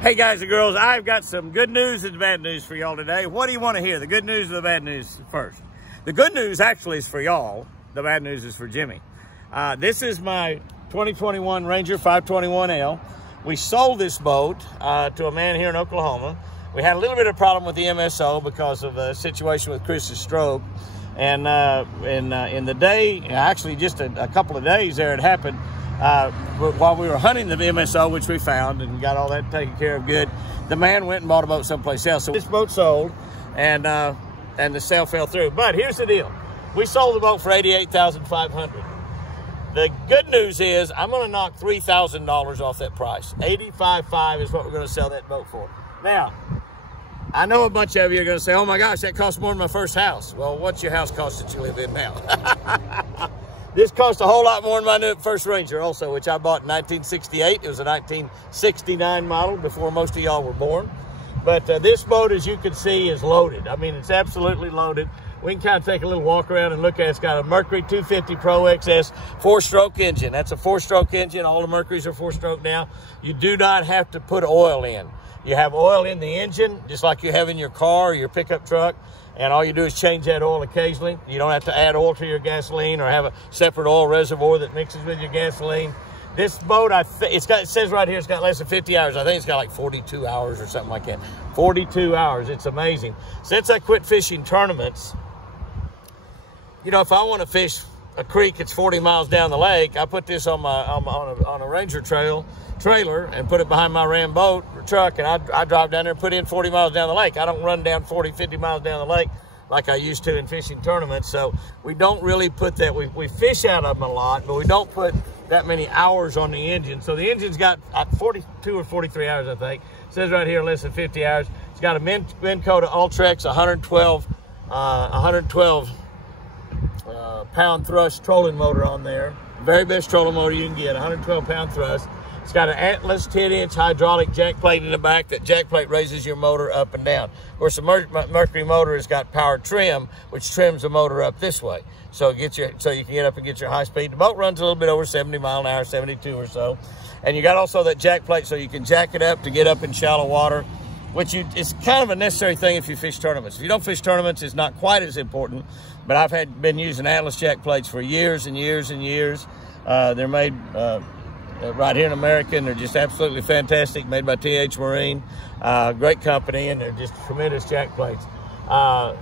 Hey guys and girls, I've got some good news and bad news for y'all today. What do you want to hear? The good news or the bad news first? The good news actually is for y'all. The bad news is for Jimmy. This is my 2021 Ranger 521L. We sold this boat to a man here in Oklahoma. We had a little bit of problem with the MSO because of a situation with Chris's stroke. And in the day, actually just a couple of days there it happened, while we were hunting the MSO, which we found and got all that taken care of good, the man went and bought a boat someplace else. So this boat sold, and the sale fell through. But here's the deal. We sold the boat for $88,500. The good news is I'm going to knock $3,000 off that price. $85,500 is what we're going to sell that boat for. Now, I know a bunch of you are going to say, oh my gosh, that costs more than my first house. Well, what's your house cost that you live in now? This cost a whole lot more than my new first Ranger also, which I bought in 1968. It was a 1969 model before most of y'all were born. But this boat, as you can see, is loaded. I mean, it's absolutely loaded. We can kind of take a little walk around and look at it. It's got a Mercury 250 Pro XS 4-stroke engine. That's a 4-stroke engine. All the Mercuries are 4-stroke now. You do not have to put oil in. You have oil in the engine, just like you have in your car or your pickup truck. And all you do is change that oil occasionally. You don't have to add oil to your gasoline or have a separate oil reservoir that mixes with your gasoline. This boat, it says right here, it's got less than 50 hours. I think it's got like 42 hours or something like that. 42 hours, it's amazing. Since I quit fishing tournaments, you know, if I want to fish a creek that's 40 miles down the lake, I put this on a Ranger trailer and put it behind my Ram boat or truck, and I drive down there and put in 40 miles down the lake. I don't run down 40, 50 miles down the lake like I used to in fishing tournaments. So we don't really put that. We fish out of them a lot, but we don't put that many hours on the engine. So the engine's got 42 or 43 hours, I think. It says right here less than 50 hours. It's got a Minn Kota Ultrex 112 pound thrust trolling motor on there. Very best trolling motor you can get, 112 pound thrust. It's got an Atlas 10-inch hydraulic jack plate in the back. That jack plate raises your motor up and down. Of course, the Mercury motor has got power trim, which trims the motor up this way. So you can get up and get your high speed. The boat runs a little bit over 70 mile an hour, 72 or so. And you got also that jack plate so you can jack it up to get up in shallow water, which it's kind of a necessary thing if you fish tournaments. If you don't fish tournaments, it's not quite as important. But I've been using Atlas jack plates for years and years and years. They're made right here in America, and they're just absolutely fantastic, made by TH Marine. Great company, and they're just tremendous jack plates.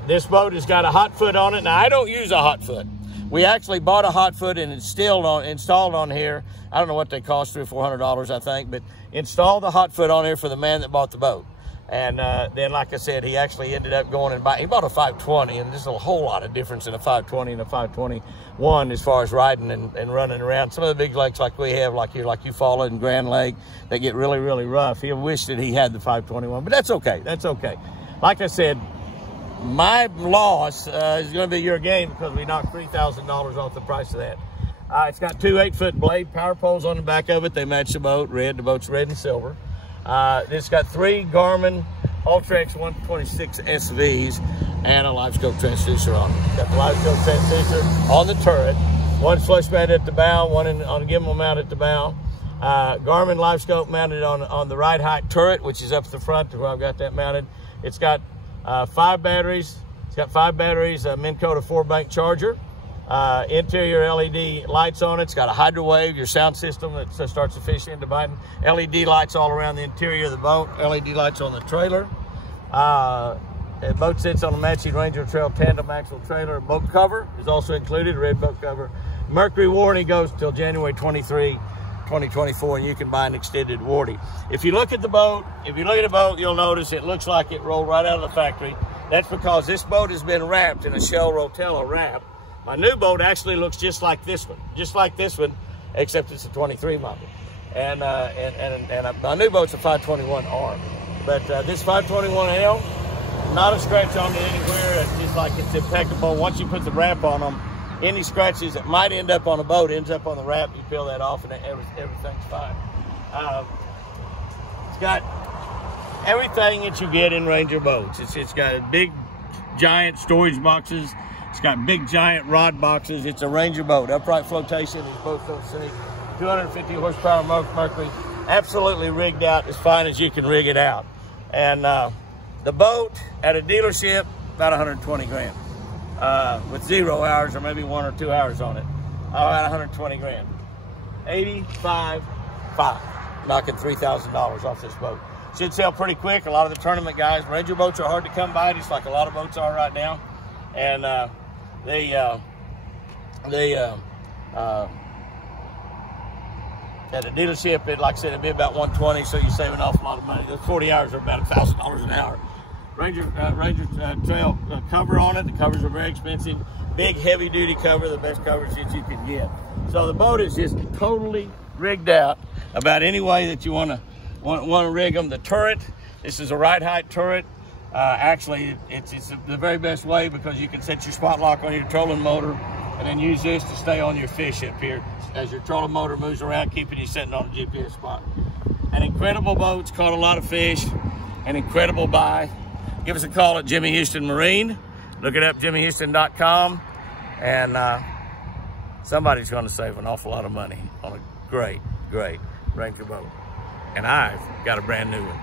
This boat has got a hot foot on it. Now, I don't use a hot foot. We actually bought a hot foot and installed on here. I don't know what they cost, $300 or $400, I think, but installed the hot foot on here for the man that bought the boat. And then, like I said, he actually ended up going and he bought a 520, and there's a whole lot of difference in a 520 and a 521 as far as riding and running around. Some of the big lakes like we have, like Eufaula and Grand Lake, they get really, really rough. He wished that he had the 521, but that's okay. That's okay. Like I said, my loss is going to be your gain because we knocked $3,000 off the price of that. It's got two 8-foot blade power poles on the back of it. They match the boat red. The boat's red and silver. It's got 3 Garmin Ultrex 126 SVs and a live scope transducer on it. Got the live scope transducer on the turret. One flush mount at the bow, one on a gimbal mount at the bow. Garmin live scope mounted on the right height turret, which is up the front to where I've got that mounted. It's got 5 batteries. It's got 5 batteries, a Minn Kota 4-bank charger. Interior LED lights on it. It's got a hydrowave, your sound system that starts the fish into biting. LED lights all around the interior of the boat. LED lights on the trailer. The boat sits on a matching Ranger Trail tandem axle trailer. Boat cover is also included, red boat cover. Mercury warranty goes till January 23, 2024, and you can buy an extended warranty. If you look at the boat, you'll notice it looks like it rolled right out of the factory. That's because this boat has been wrapped in a Shell Rotella wrap. My new boat actually looks just like this one, except it's a 23 model. And my new boat's a 521R. But this 521L, not a scratch on it anywhere. It's just like it's impeccable. Once you put the wrap on them, any scratches that might end up on a boat ends up on the wrap. You peel that off and everything's fine. It's got everything that you get in Ranger boats. It's got big, giant storage boxes. It's got big, giant rod boxes. It's a Ranger boat. Upright flotation. These boats don't sink. 250 horsepower Mercury. absolutely rigged out as fine as you can rig it out. And the boat at a dealership, about 120 grand. With 0 hours or maybe 1 or 2 hours on it. About 120 grand. 85.5, knocking $3,000 off this boat. Should sell pretty quick. A lot of the tournament guys, Ranger boats are hard to come by, just like a lot of boats are right now. And at a dealership, like I said, it'd be about 120, so you save an awful lot of money. Those 40 hours are about $1,000 an hour. Ranger Trail cover on it. The covers are very expensive. Big, heavy-duty cover, the best coverage that you can get. So the boat is just totally rigged out about any way that you want to rig them. The turret, this is a right height turret. Actually, it's the very best way because you can set your spot lock on your trolling motor and then use this to stay on your fish up here as your trolling motor moves around, keeping you sitting on a GPS spot. An incredible boat. It's caught a lot of fish. An incredible buy. Give us a call at Jimmy Houston Marine. Look it up, jimmyhouston.com. And somebody's going to save an awful lot of money on a great, great Ranger boat. And I've got a brand new one.